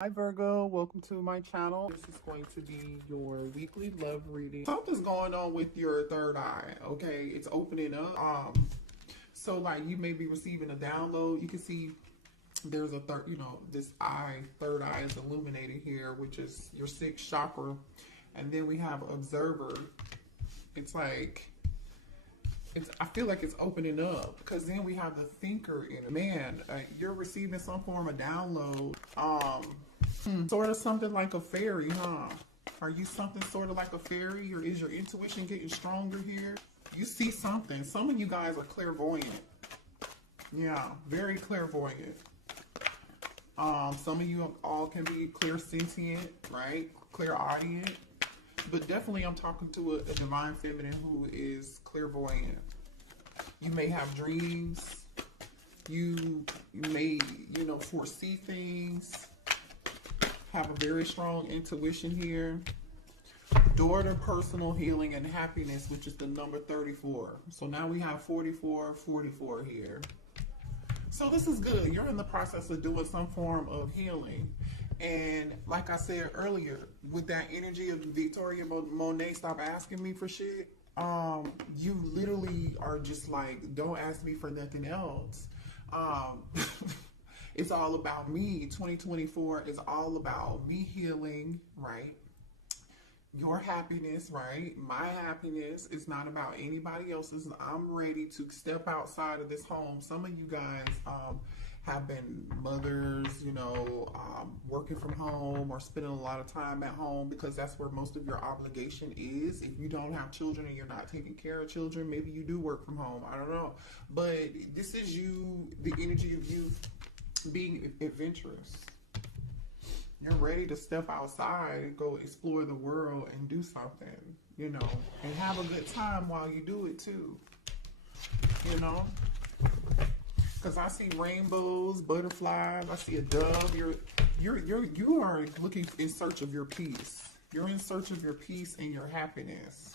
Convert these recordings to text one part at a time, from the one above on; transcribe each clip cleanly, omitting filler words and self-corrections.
Hi Virgo, welcome to my channel. This is going to be your weekly love reading. Something's going on with your third eye, okay? It's opening up. So like you may be receiving a download. You can see there's a this third eye is illuminated here, which is your sixth chakra. And then we have observer. It's like I feel like it's opening up because then we have the thinker in it. Man, you're receiving some form of download. Sort of something like a fairy, huh? Are you something sort of like a fairy, or is your intuition getting stronger here? You see something. Some of you guys are clairvoyant. Yeah, very clairvoyant. Some of you all can be clairsentient, right? Clairaudient. But definitely I'm talking to a divine feminine who is clairvoyant. You may have dreams. You may, foresee things. Have a very strong intuition here. Door to personal healing and happiness, which is the number 34. So now we have 44 here. So this is good. You're in the process of doing some form of healing. And like I said earlier, with that energy of Victoria Monet, stop asking me for shit. You literally are just like, don't ask me for nothing else. It's all about me. 2024 is all about me healing, right? Your happiness, right? My happiness is not about anybody else's. I'm ready to step outside of this home. Some of you guys have been mothers, working from home or spending a lot of time at home because that's where most of your obligation is. If you don't have children and you're not taking care of children, maybe you do work from home. I don't know. But this is you, the energy of you being adventurous. You're ready to step outside and go explore the world and do something, and have a good time while you do it too, because I see rainbows, butterflies, I see a dove. You are looking in search of your peace. You're in search of your peace and your happiness.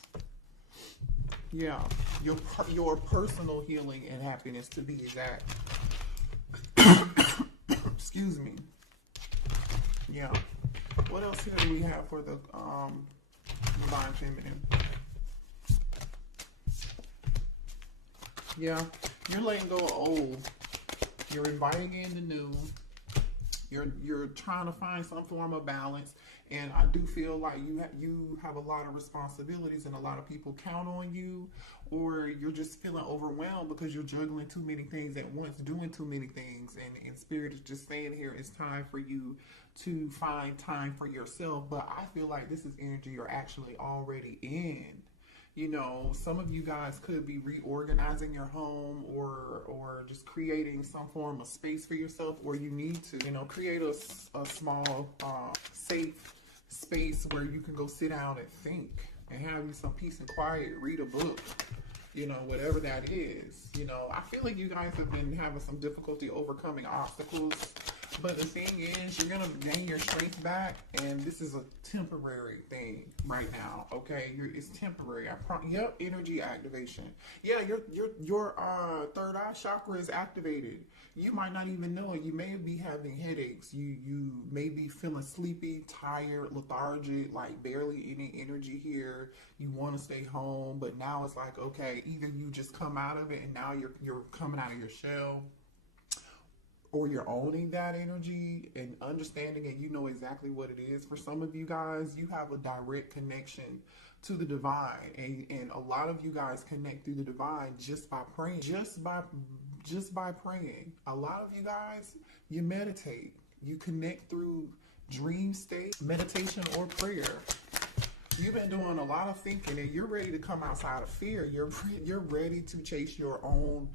Yeah, your personal healing and happiness, to be exact. Excuse me. Yeah. What else here do we have for the divine feminine? Yeah. You're letting go of old. You're inviting in the new. You're trying to find some form of balance. And I do feel like you have a lot of responsibilities and a lot of people count on you, or you're just feeling overwhelmed because you're juggling too many things at once, doing too many things. And Spirit is just saying here, it's time for you to find time for yourself. But I feel like this is energy you're actually already in. Some of you guys could be reorganizing your home or just creating some form of space for yourself, or you need to, create a small, safe space where you can go sit down and think and have you some peace and quiet, read a book, whatever that is. I feel like you guys have been having some difficulty overcoming obstacles. But the thing is, you're gonna gain your strength back, and this is a temporary thing right now. Okay, it's temporary. Yep, energy activation. Yeah, your third eye chakra is activated. You might not even know it. You may be having headaches. You may be feeling sleepy, tired, lethargic, like barely any energy here. You want to stay home, but now it's like, okay, either you just come out of it, and now you're coming out of your shell, or you're owning that energy and understanding it. You know exactly what it is. For some of you guys, you have a direct connection to the divine, and a lot of you guys connect through the divine just by praying. Just by praying. A lot of you guys, you meditate. You connect through dream state, meditation, or prayer. You've been doing a lot of thinking, and you're ready to come outside of fear. You're ready to chase your own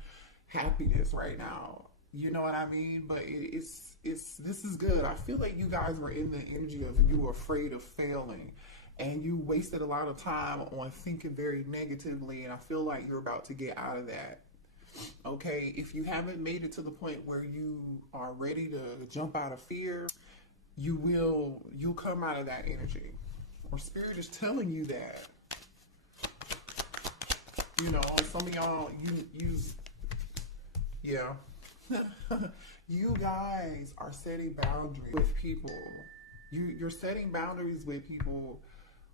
happiness right now. You know what I mean? But this is good. I feel like you guys were in the energy of you were afraid of failing, and you wasted a lot of time on thinking very negatively, and I feel like you're about to get out of that. Okay, if you haven't made it to the point where you are ready to jump out of fear, you'll come out of that energy. Or Spirit is telling you that. Some of y'all, yeah. You guys are setting boundaries with people. You're setting boundaries with people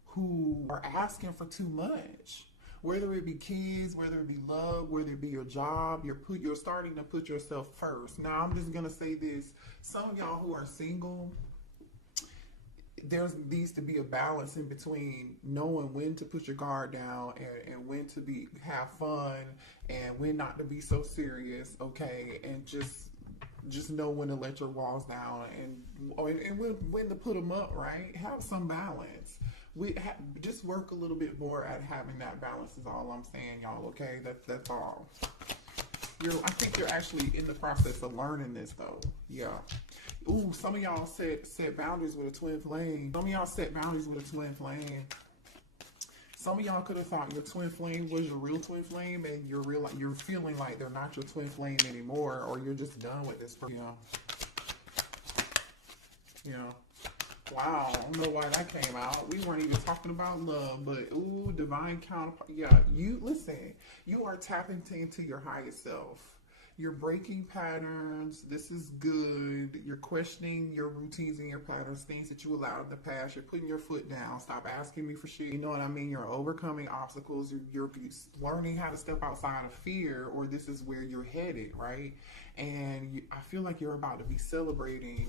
who are asking for too much. Whether it be kids, whether it be love, whether it be your job, you're starting to put yourself first. Now I'm just gonna say this: some of y'all who are single, there needs to be a balance in between knowing when to put your guard down and when to have fun and when not to be so serious, okay? And just know when to let your walls down and when to put them up, right? Have some balance. Just work a little bit more at having that balance is all I'm saying, y'all, okay? That's all. I think you're actually in the process of learning this, though. Yeah. Ooh, some of y'all set boundaries with a twin flame. Some of y'all set boundaries with a twin flame. Some of y'all could have thought your twin flame was your real twin flame, and you're feeling like they're not your twin flame anymore, or you're just done with this person. Yeah. Wow, I don't know why that came out. We weren't even talking about love, but ooh, divine counterpart. Yeah, listen, you are tapping into your highest self. You're breaking patterns. This is good. You're questioning your routines and your patterns, things that you allowed in the past. You're putting your foot down. Stop asking me for shit. You know what I mean? You're overcoming obstacles. You're learning how to step outside of fear, or this is where you're headed, right? And I feel like you're about to be celebrating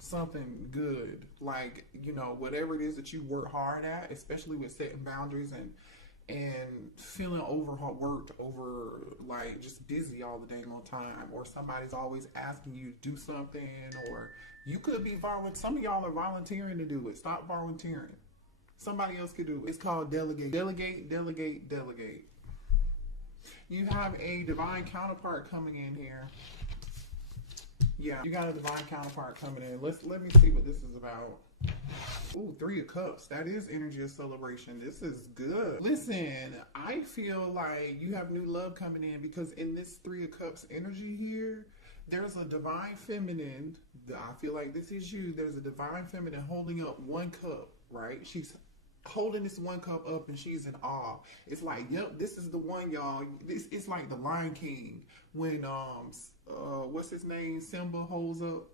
something good. Like, whatever it is that you work hard at, especially with setting boundaries and feeling overworked, like just busy all the dang on time, or somebody's always asking you to do something, or you could be volunteering. Some of y'all are volunteering to do it. Stop volunteering. Somebody else could do it. It's called delegate. Delegate, delegate, delegate. You have a divine counterpart coming in here. Yeah, you got a divine counterpart coming in. Let me see what this is about. Ooh, 3 of Cups. That is energy of celebration. This is good. Listen, I feel like you have new love coming in, because in this 3 of Cups energy here, there's a divine feminine. I feel like this is you. There's a divine feminine holding up 1 cup, right? She's holding this 1 cup up and she's in awe. It's like, yep, this is the one, y'all. It's like the Lion King when what's his name? Simba holds up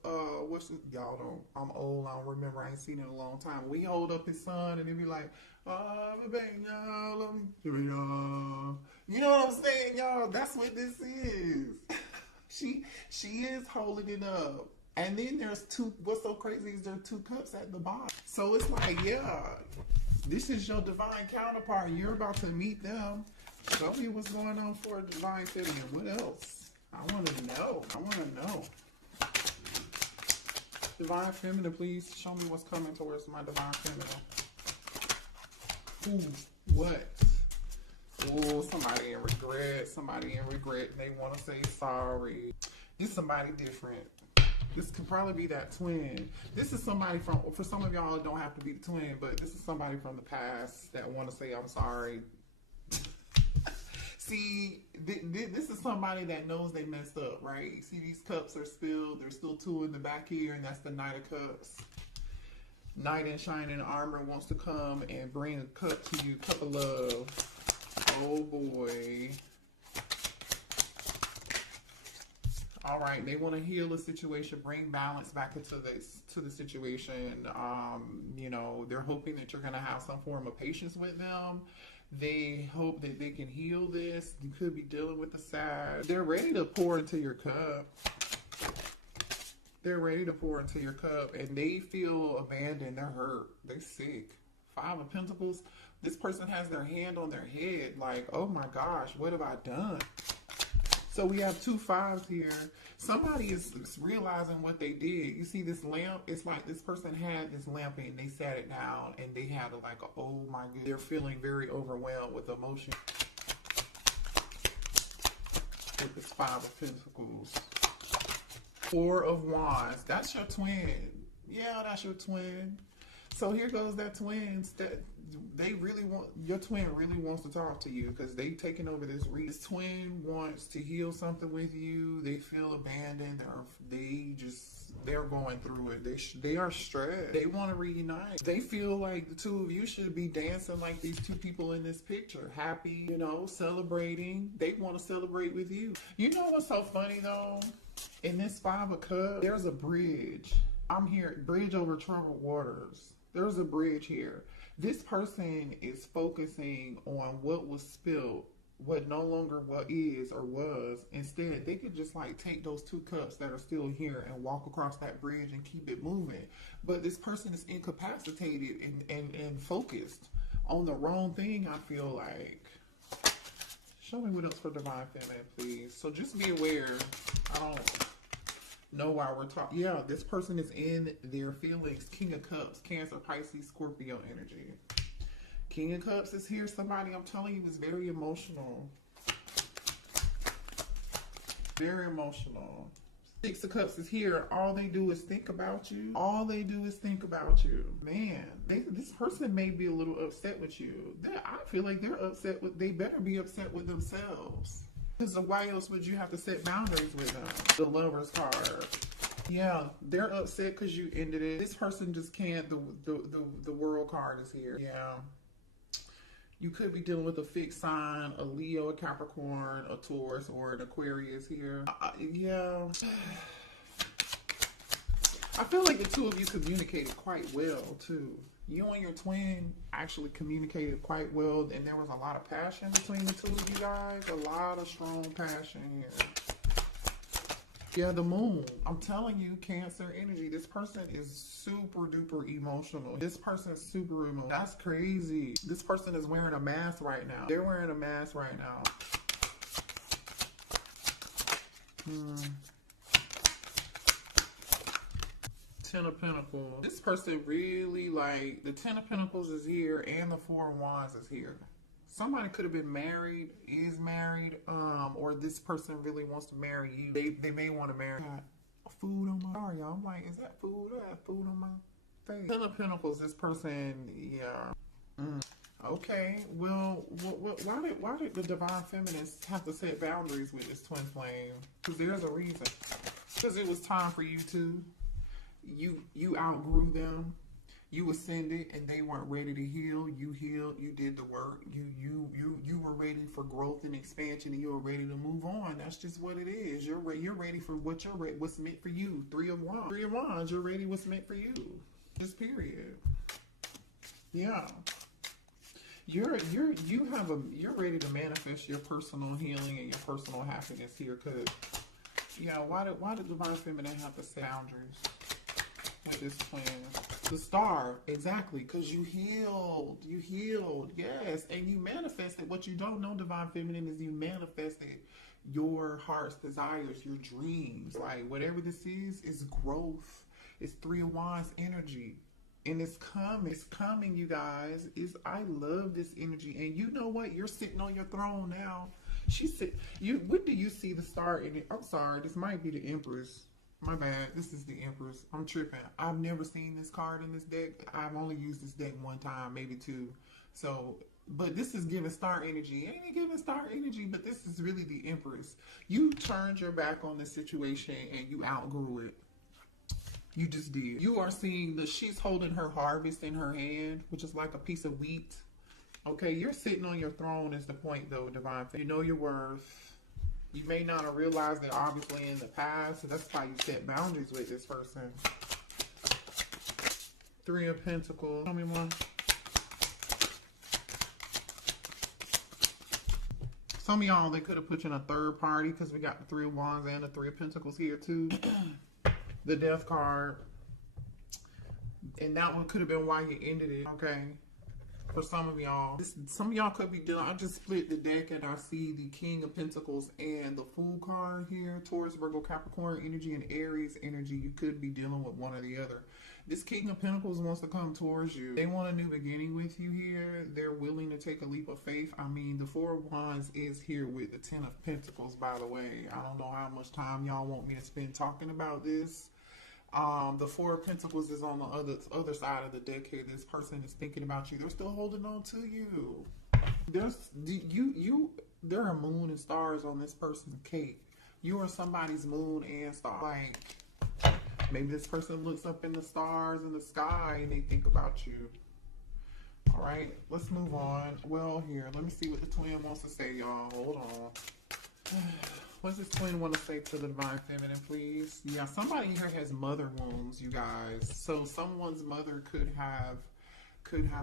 y'all don't, I'm old, I don't remember, I ain't seen it in a long time. We hold up his son and he be like, baby, y'all, you know what I'm saying, y'all? That's what this is. she is holding it up. And then there's 2, what's so crazy is there are 2 cups at the bottom. So it's like, yeah, this is your divine counterpart. You're about to meet them. Show me what's going on for a divine feminine. What else? I want to know. Divine feminine, please show me what's coming towards my divine feminine. Ooh, what? Oh, somebody in regret. They want to say sorry. This is somebody different. This could probably be that twin. This is somebody for some of y'all, it don't have to be the twin, but this is somebody from the past that want to say, I'm sorry. See, this is somebody that knows they messed up, right? You see these cups are spilled. There's still 2 in the back here, and that's the Knight of Cups. Knight in shining armor wants to come and bring a cup to you, cup of love. Oh, boy. All right, they want to heal the situation, bring balance back into the situation. They're hoping that you're going to have some form of patience with them. They hope that they can heal this. You could be dealing with the sad. They're ready to pour into your cup. And they feel abandoned. They're hurt. They're sick. 5 of Pentacles. This person has their hand on their head, like, oh my gosh, what have I done? So we have 2 5s here. Somebody is realizing what they did. You see this lamp? It's like this person had this lamp and they sat it down and they had oh my goodness. They're feeling very overwhelmed with emotion. With this 5 of Pentacles. 4 of Wands. That's your twin. Yeah, that's your twin. So here goes that twins that they really want, your twin really wants to talk to you because they taking over this read. This twin wants to heal something with you. They feel abandoned. They're going through it. They are stressed. They want to reunite. They feel like the two of you should be dancing like these two people in this picture. Happy, you know, celebrating. They want to celebrate with you. You know what's so funny though? In this Five of Cups, there's a bridge. I'm here, bridge over troubled waters. There's a bridge here. This person is focusing on what was spilled, what no longer what is or was. Instead, they could just like take those two cups that are still here and walk across that bridge and keep it moving. But this person is incapacitated and focused on the wrong thing, I feel like. Show me what else for Divine Feminine, please. So just be aware. I don't know why we're talking. Yeah, this person is in their feelings. King of Cups, Cancer, Pisces, Scorpio energy. King of Cups is here. Somebody, I'm telling you, is very emotional. Very emotional. Six of Cups is here. All they do is think about you. All they do is think about you. Man, this person may be a little upset with you. I feel like they're upset with, they better be upset with themselves. Because why else would you have to set boundaries with them? The Lover's card. Yeah, they're upset because you ended it. This person just can't. The World card is here. Yeah. You could be dealing with a fixed sign, a Leo, a Capricorn, a Taurus, or an Aquarius here. Yeah. I feel like the two of you communicated quite well, too. You and your twin actually communicated quite well, and there was a lot of passion between the two of you guys. A lot of strong passion here. Yeah, the Moon. I'm telling you, Cancer energy. This person is super duper emotional. This person is super emotional. That's crazy. This person is wearing a mask right now. They're wearing a mask right now. Ten of Pentacles. This person really, like, the Ten of Pentacles is here and the Four of Wands is here. Somebody could have been married, is married, or this person really wants to marry you. They may want to marry. Got food on my, sorry y'all, I'm like, is that food? I have food on my face. Ten of Pentacles, this person, yeah. Okay, well, why did the Divine Feminines have to set boundaries with this twin flame? Because there's a reason. Because it was time for you to. You outgrew them. You ascended and they weren't ready to heal. You healed. You did the work. You were ready for growth and expansion, and you were ready to move on. That's just what it is. You're ready for what's meant for you. Three of Wands. Three of Wands. You're ready what's meant for you. Just period. Yeah. You're ready to manifest your personal healing and your personal happiness here. Cause yeah, why did Divine Feminine have to set boundaries with this twin? The Star, exactly, because you healed, yes, and you manifested. What you don't know, Divine Feminine, is you manifested your heart's desires, your dreams. Like, whatever this is growth. It's Three of Wands energy, and it's coming, you guys. I love this energy, and you know what? You're sitting on your throne now. When do you see the Star in it? I'm sorry, this might be the Empress. My bad. This is the Empress. I'm tripping. I've never seen this card in this deck. I've only used this deck one time, maybe two. So, but this is giving Star energy. Ain't it giving Star energy? But this is really the Empress. You turned your back on the situation and you outgrew it. You just did. You are seeing she's holding her harvest in her hand, which is like a piece of wheat. Okay, you're sitting on your throne is the point though, Divine. You know your worth. You may not have realized it obviously in the past, so that's why you set boundaries with this person. Three of Pentacles. Tell me more. Some of y'all, they could have put you in a third party because we got the Three of Wands and the Three of Pentacles here too. The Death card. And that one could have been why you ended it, okay? For some of y'all, some of y'all could be dealing. I just split the deck and I see the King of Pentacles and the Fool card here. Taurus, Virgo, Capricorn energy, and Aries energy. You could be dealing with one or the other. This King of Pentacles wants to come towards you. They want a new beginning with you here. They're willing to take a leap of faith. I mean, the Four of Wands is here with the Ten of Pentacles, by the way. I don't know how much time y'all want me to spend talking about this. The Four of Pentacles is on the other side of the deck here. This person is thinking about you. They're still holding on to you. There are moon and stars on this person's cake. You are somebody's moon and star. Like, maybe this person looks up in the stars in the sky and they think about you. All right, let's move on. Well, here, let me see what the twin wants to say, y'all. Hold on. What does this twin want to say to the Divine Feminine, please? Yeah, somebody here has mother wounds, you guys. So someone's mother could have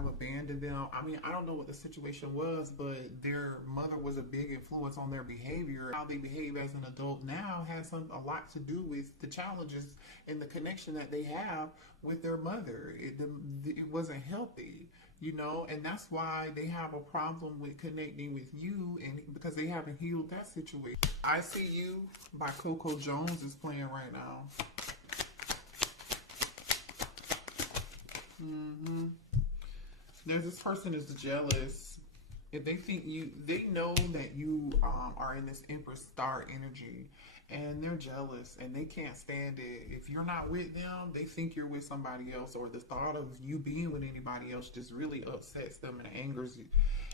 abandoned them. I mean, I don't know what the situation was, but their mother was a big influence on their behavior. How they behave as an adult now has a lot to do with the challenges and the connection that they have with their mother. It wasn't healthy, you know, and that's why they have a problem with connecting with you, and because they haven't healed that situation. I See You by Coco Jones is playing right now. There's this person is jealous. If they think they know that you are in this Empress star energy, and they're jealous and they can't stand it. If you're not with them, they think you're with somebody else, or the thought of you being with anybody else just really upsets them and angers you.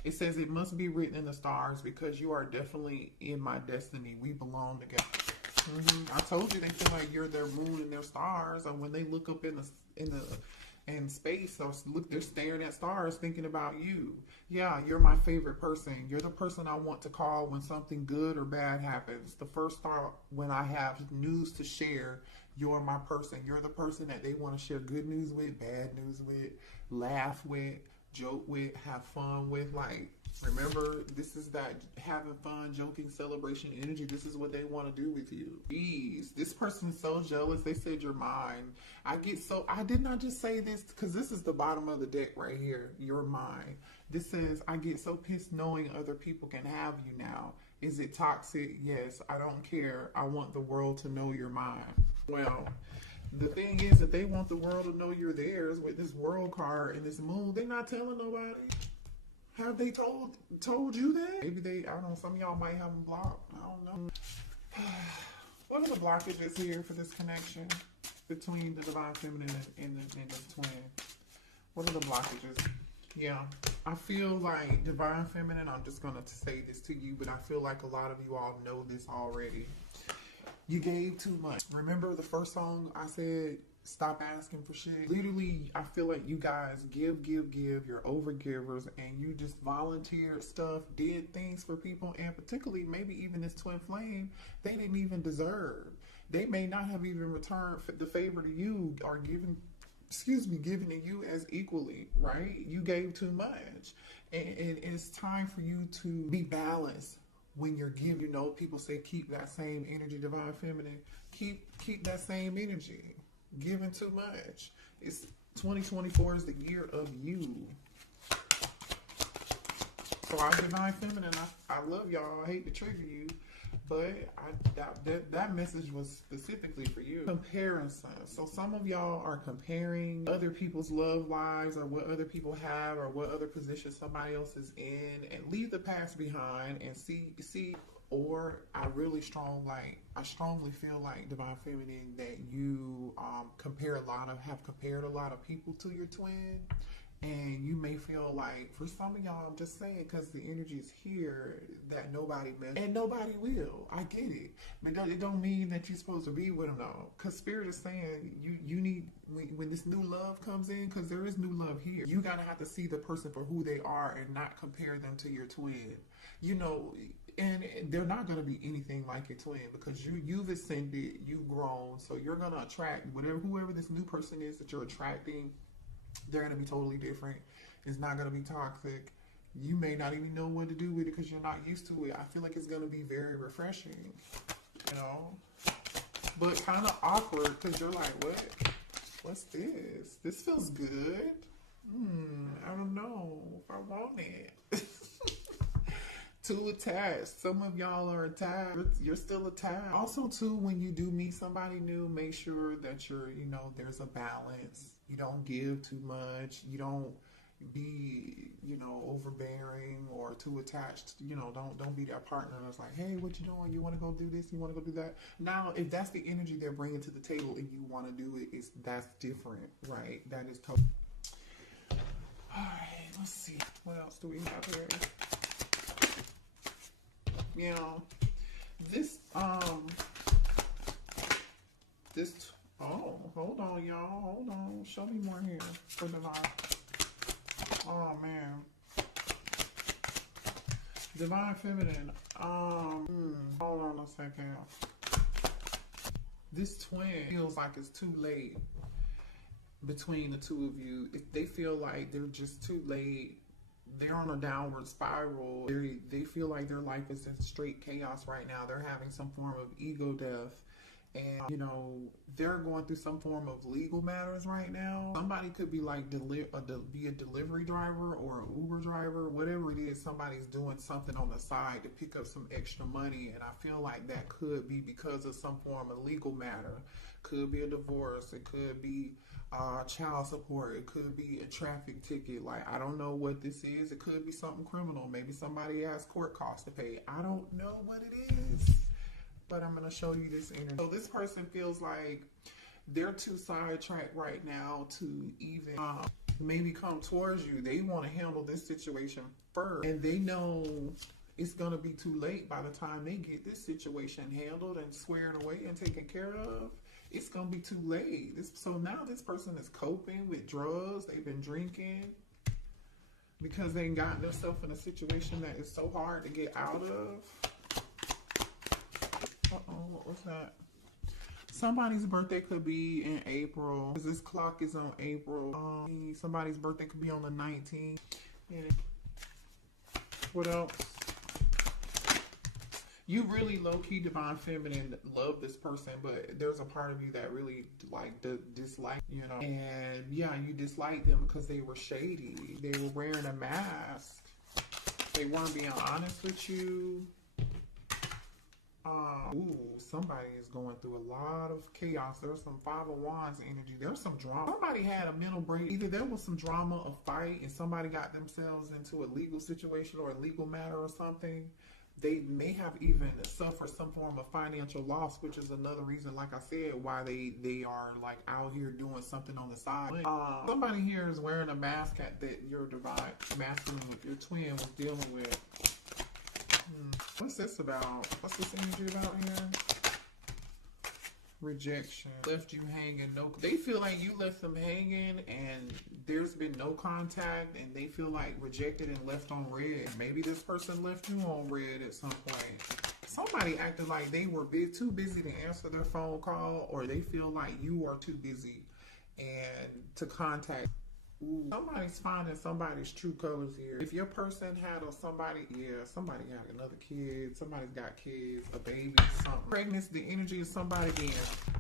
It says it must be written in the stars because you are definitely in my destiny. We belong together. I told you they feel like you're their moon and their stars, and when they look up in space, so look, they're staring at stars thinking about you. Yeah, you're my favorite person. You're the person I want to call when something good or bad happens. The first thought when I have news to share, you're my person. You're the person that they want to share good news with, bad news with, laugh with, joke with, have fun with. Like, remember, this is that having fun, joking, celebration energy. This is what they want to do with you. Jeez, this person is so jealous. They said you're mine. I did not just say this because this is the bottom of the deck right here. You're mine. This says, I get so pissed knowing other people can have you now. Is it toxic? Yes, I don't care. I want the world to know you're mine. Well, the thing is that they want the world to know you're theirs with this world card and this moon. They're not telling nobody. Have they told you that? Maybe I don't know, some of y'all might have them blocked. I don't know. What are the blockages here for this connection between the Divine Feminine and the twin? What are the blockages? Yeah, I feel like Divine Feminine, I'm just going to say this to you, but I feel like a lot of you all know this already. You gave too much. Remember the first song I said, stop asking for shit? Literally, I feel like you guys give. You're overgivers, and you just volunteered stuff, did things for people, and particularly maybe even this twin flame, they didn't even deserve. They may not have even returned the favor to you or given to you as equally, right? You gave too much. And it's time for you to be balanced when you're giving. You know, people say keep that same energy, Divine Feminine. Keep that same energy. Giving too much. It's 2024 is the year of you. So I'm Divine Feminine. I love y'all. I hate to trigger you, but that message was specifically for you. Comparison. So some of y'all are comparing other people's love lives or what other people have or what other position somebody else is in, and leave the past behind and see. Or I strongly feel like Divine Feminine that you have compared a lot of people to your twin. And you may feel like, for some of y'all, I'm just saying, because the energy is here, that nobody mess, and nobody will. I get it. But it don't mean that you're supposed to be with them, though. Because Spirit is saying, you need, when this new love comes in, because there is new love here, you got to have to see the person for who they are and not compare them to your twin. You know, and they're not going to be anything like your twin, because you've ascended, you've grown, so you're going to attract whoever this new person is that you're attracting. They're going to be totally different. It's not going to be toxic. You may not even know what to do with it because you're not used to it. I feel like it's going to be very refreshing, you know, but kind of awkward because you're like, what's this? This feels good. I don't know if I want it. Too attached. Some of y'all are attached. You're still attached. Also, too, when you do meet somebody new, make sure that there's a balance. You don't give too much. You don't, be, you know, overbearing or too attached. You know, don't be that partner that's like, hey, what you doing? You want to go do this? You want to go do that? Now, if that's the energy they're bringing to the table and you want to do it, that's different, right? That is totally. All right, let's see. What else do we have here? You know, this, oh, hold on, y'all. Hold on. Show me more here for Divine. Oh, man. Divine Feminine. Hold on a second. This twin feels like it's too late between the two of you. If they feel like they're just too late, they're on a downward spiral. They feel like their life is in straight chaos right now. They're having some form of ego death. And, you know, they're going through some form of legal matters right now. Somebody could be like be a delivery driver or an Uber driver, whatever it is. Somebody's doing something on the side to pick up some extra money. And I feel like that could be because of some form of legal matter. Could be a divorce. It could be child support. It could be a traffic ticket. Like, I don't know what this is. It could be something criminal. Maybe somebody has court costs to pay. I don't know what it is. But I'm going to show you this energy. So this person feels like they're too sidetracked right now to even maybe come towards you. They want to handle this situation first. And they know it's going to be too late by the time they get this situation handled and squared away and taken care of. It's going to be too late. So now this person is coping with drugs. They've been drinking because they got themselves in a situation that is so hard to get out of. Uh-oh, what was that? Somebody's birthday could be in April. This clock is on April. Somebody's birthday could be on the 19th. And what else? You really low-key Divine Feminine love this person, but there's a part of you that really dislike, you know. And yeah, you dislike them because they were shady. They were wearing a mask. They weren't being honest with you. Somebody is going through a lot of chaos. There's some Five of Wands energy. There's some drama. Somebody had a mental break. Either there was some drama, a fight, and somebody got themselves into a legal situation or a legal matter or something. They may have even suffered some form of financial loss, which is another reason, like I said, why they are like out here doing something on the side. Somebody here is wearing a mask that your divine masculine, your twin was dealing with. What's this about? What's this energy about here? Rejection. Left you hanging. They feel like you left them hanging and there's been no contact and they feel like rejected and left on red. Maybe this person left you on red at some point. Somebody acted like they were too busy to answer their phone call, or they feel like you are too busy and to contact. Somebody's finding somebody's true colors here. If your person had somebody had another kid, somebody's got kids, a baby, something. Pregnancy, the energy of somebody again.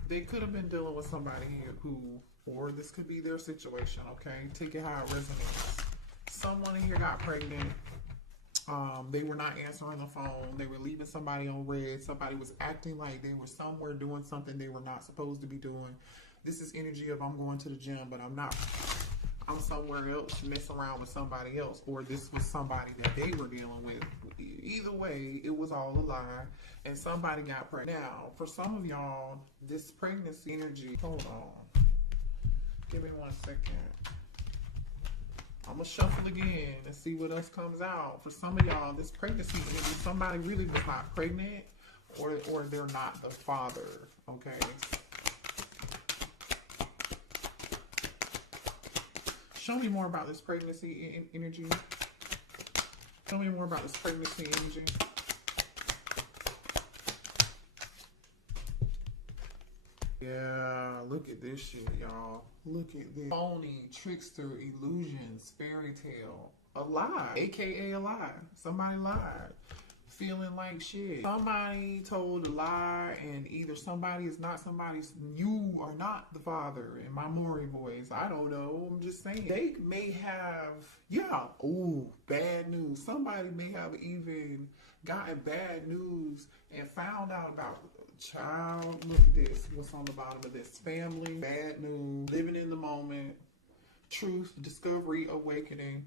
They could have been dealing with somebody here or this could be their situation, okay? Take it how it resonates. Someone in here got pregnant. They were not answering the phone. They were leaving somebody on red. Somebody was acting like they were somewhere doing something they were not supposed to be doing. This is energy of I'm going to the gym, but I'm not. I'm somewhere else to mess around with somebody else, or this was somebody that they were dealing with. Either way, it was all a lie, and somebody got pregnant. Now, for some of y'all, this pregnancy energy, hold on. Give me 1 second. I'm going to shuffle again and see what else comes out. For some of y'all, this pregnancy energy, somebody really was not pregnant, or they're not the father, okay? Show me more about this pregnancy energy. Show me more about this pregnancy energy. Yeah, look at this shit, y'all. Look at this. Phony, trickster, illusions, fairy tale. A lie, aka a lie. Somebody lied. Feeling like shit. Somebody told a lie, and either somebody is not somebody's. You are not the father in my Maury voice. I don't know. I'm just saying. They may have, bad news. Somebody may have even gotten bad news and found out about child. Look at this. What's on the bottom of this? Family, bad news, living in the moment. truth, discovery, awakening,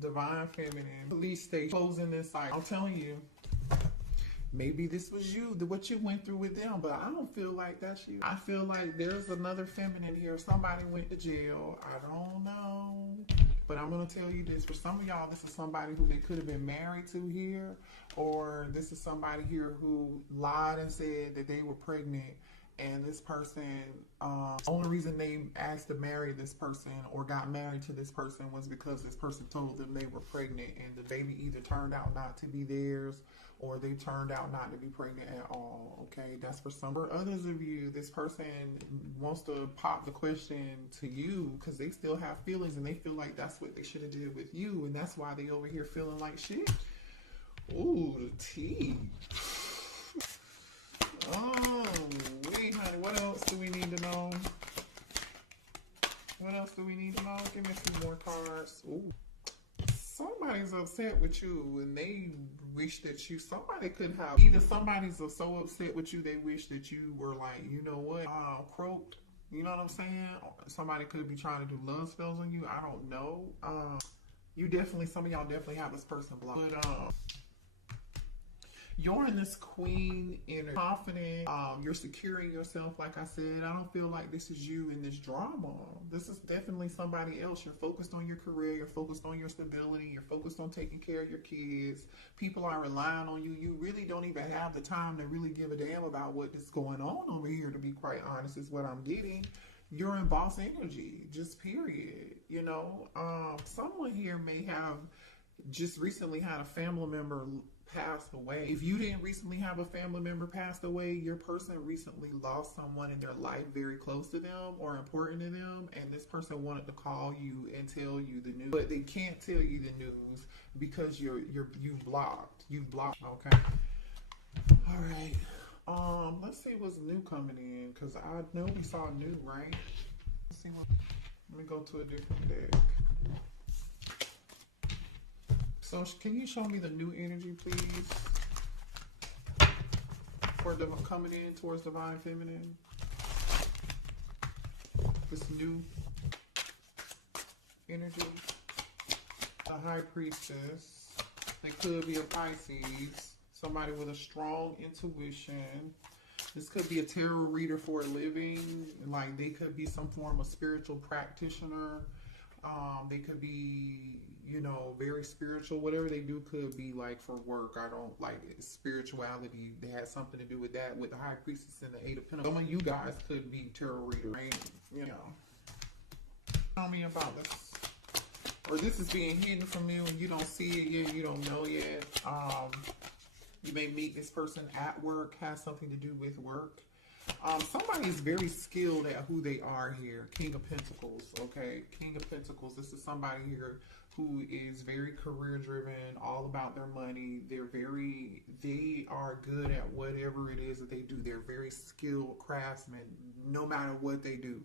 divine feminine, police station, closing this cycle. I'm telling you, maybe this was you, what you went through with them, but I don't feel like that's you. I feel like there's another feminine here. Somebody went to jail. I don't know. But I'm going to tell you this. For some of y'all, this is somebody who they could have been married to here, or this is somebody here who lied and said that they were pregnant. And this person, only reason they asked to marry this person or got married to this person was because this person told them they were pregnant, and the baby either turned out not to be theirs or they turned out not to be pregnant at all. Okay, that's for some. For others of you, this person wants to pop the question to you because they still have feelings and they feel like that's what they should have did with you, and that's why they over here feeling like shit. Ooh, the tea. Oh, wait, honey, what else do we need to know? What else do we need to know? Give me a few more cards. Ooh. Somebody's upset with you and they wish that you, somebody could have, either somebody's so upset with you they wish that you were like, you know what, croaked. You know what I'm saying? Somebody could be trying to do love spells on you. I don't know. You definitely, some of y'all definitely have this person blocked. But, you're in this queen inner confident. You're securing yourself. Like I said, I don't feel like this is you in this drama. This is definitely somebody else. You're focused on your career. You're focused on your stability. You're focused on taking care of your kids. People are relying on you. You really don't even have the time to really give a damn about what is going on over here, to be quite honest, is what I'm getting. You're in boss energy, just period. You know, someone here may have just recently had a family member passed away. If you didn't recently have a family member passed away, your person recently lost someone in their life very close to them or important to them, and this person wanted to call you and tell you the news, but they can't tell you the news because you've blocked. You've blocked. Okay. All right. Let's see what's new coming in, because I know we saw new, right? Let's see what. Let me go to a different deck. So can you show me the new energy, please, for coming in towards divine feminine? This new energy. The high priestess. They could be a Pisces. Somebody with a strong intuition. This could be a tarot reader for a living. Like they could be some form of spiritual practitioner. They could be, you know, very spiritual. Whatever they do could be like for work. I don't like it. Spirituality. They had something to do with that, with the high priestess and the Eight of Pentacles. Some of you guys could be tarot readers, right? You know. Tell me about this. Or this is being hidden from you and you don't see it yet. You don't know yet. You may meet this person at work. Has something to do with work. Somebody is very skilled at who they are here. King of Pentacles, okay? King of Pentacles. This is somebody here who is very career driven, all about their money. They are good at whatever it is that they do. They're very skilled craftsmen, no matter what they do.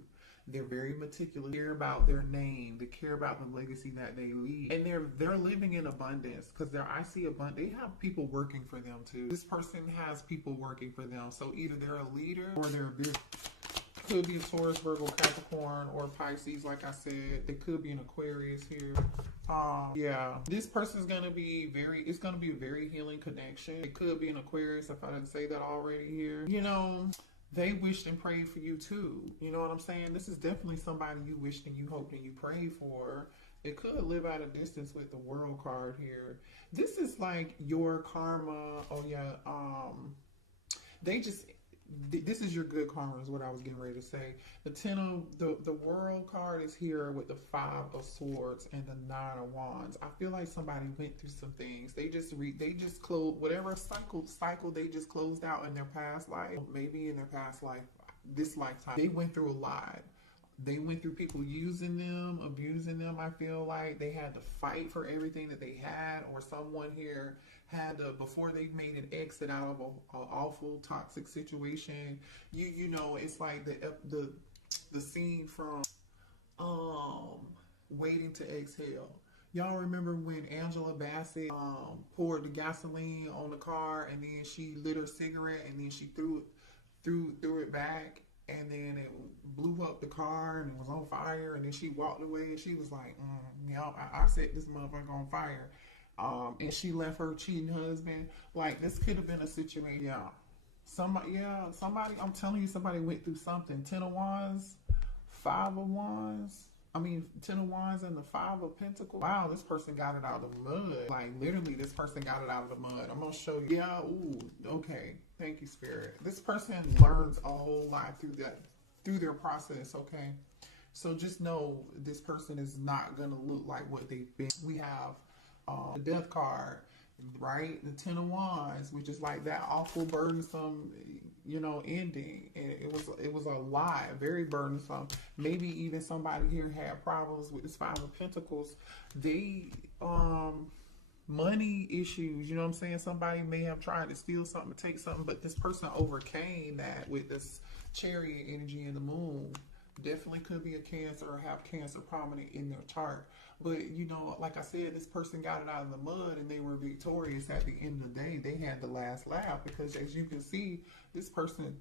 They're very meticulous. They care about their name. They care about the legacy that they leave. And they're living in abundance because I see abundance. They have people working for them too. This person has people working for them. So either they're a leader or they're a business. Could be a Taurus, Virgo, Capricorn, or Pisces. Like I said, they could be an Aquarius here. Yeah, this person's gonna be it's gonna be a very healing connection. It could be an Aquarius if I didn't say that already here. You know, they wished and prayed for you too. You know what I'm saying? This is definitely somebody you wished and you hoped and you prayed for. It could live at a distance with the World card here. This is like your karma. Oh yeah. This is your good karma is what I was getting ready to say. The World card is here with the Five of Swords and the Nine of Wands. I feel like somebody went through some things. They just closed whatever cycle they just closed out in their past life. Maybe in their past life, this lifetime. They went through a lot. They went through people using them, abusing them. I feel like they had to fight for everything that they had, or someone here had to, before they made an exit out of an awful toxic situation. You know, it's like the scene from Waiting to Exhale. Y'all remember when Angela Bassett poured the gasoline on the car and then she lit her cigarette and then she threw it back, and then it blew up the car and it was on fire, and then she walked away and she was like, yeah, I set this motherfucker on fire. And she left her cheating husband. Like, this could have been a situation. Somebody, I'm telling you, somebody went through something. 10 of Wands, 5 of Wands. 10 of Wands and the 5 of Pentacles. Wow, this person got it out of the mud. Like, literally, this person got it out of the mud. I'm going to show you. Yeah, ooh, okay. Thank you, Spirit. This person learns a whole lot through their process, okay? So just know this person is not going to look like what they've been. We have the Death card, right? The 10 of Wands, which is like that awful, burdensome, ending. And it was a lot, very burdensome. Maybe even somebody here had problems with this 5 of Pentacles. They, money issues, you know what I'm saying? Somebody may have tried to steal something, take something, but this person overcame that with this Chariot energy in the moon. Definitely could be a Cancer or have Cancer prominent in their chart. But, like I said, this person got it out of the mud and they were victorious at the end of the day. They had the last laugh because, as you can see, this person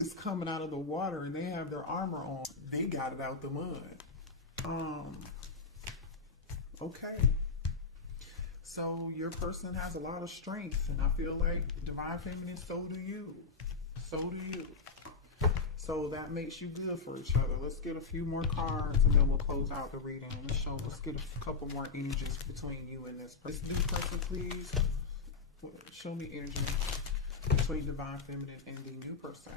is coming out of the water and they have their armor on. They got it out the mud. Okay. So your person has a lot of strength, and I feel like Divine Feminine, so do you. So do you. So that makes you good for each other. Let's get a few more cards and then we'll close out the reading. Let's get a couple more energies between you and this person. This new person, please. Show me energy between Divine Feminine and the new person.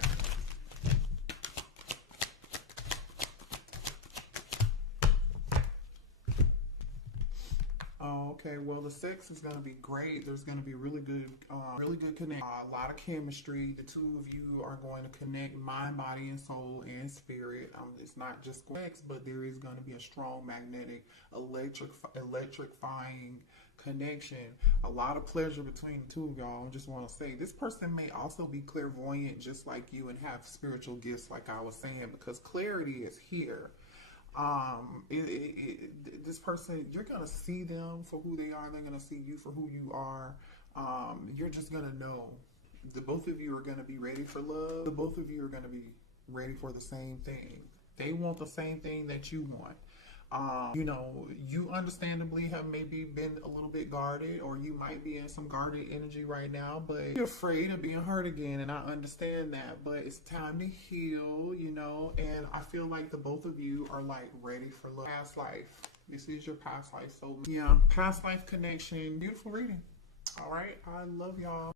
Oh, okay. Well, the sex is going to be great. There's going to be really good connection. A lot of chemistry. The two of you are going to connect mind, body, and soul and spirit. It's not just sex, but there is going to be a strong magnetic, electrifying connection. A lot of pleasure between the two of y'all. I just want to say this person may also be clairvoyant, just like you, and have spiritual gifts, like I was saying, because clarity is here. This person, you're gonna see them for who they are. They're gonna see you for who you are. You're just gonna know. The both of you are gonna be ready for love. The both of you are gonna be ready for the same thing. They want the same thing that you want. You understandably have maybe been a little bit guarded, or you might be in some guarded energy right now, but you're afraid of being hurt again, and I understand that, but it's time to heal, and I feel like the both of you are like ready for love. Past life. This is your past life. So yeah, past life connection. Beautiful reading. All right. I love y'all.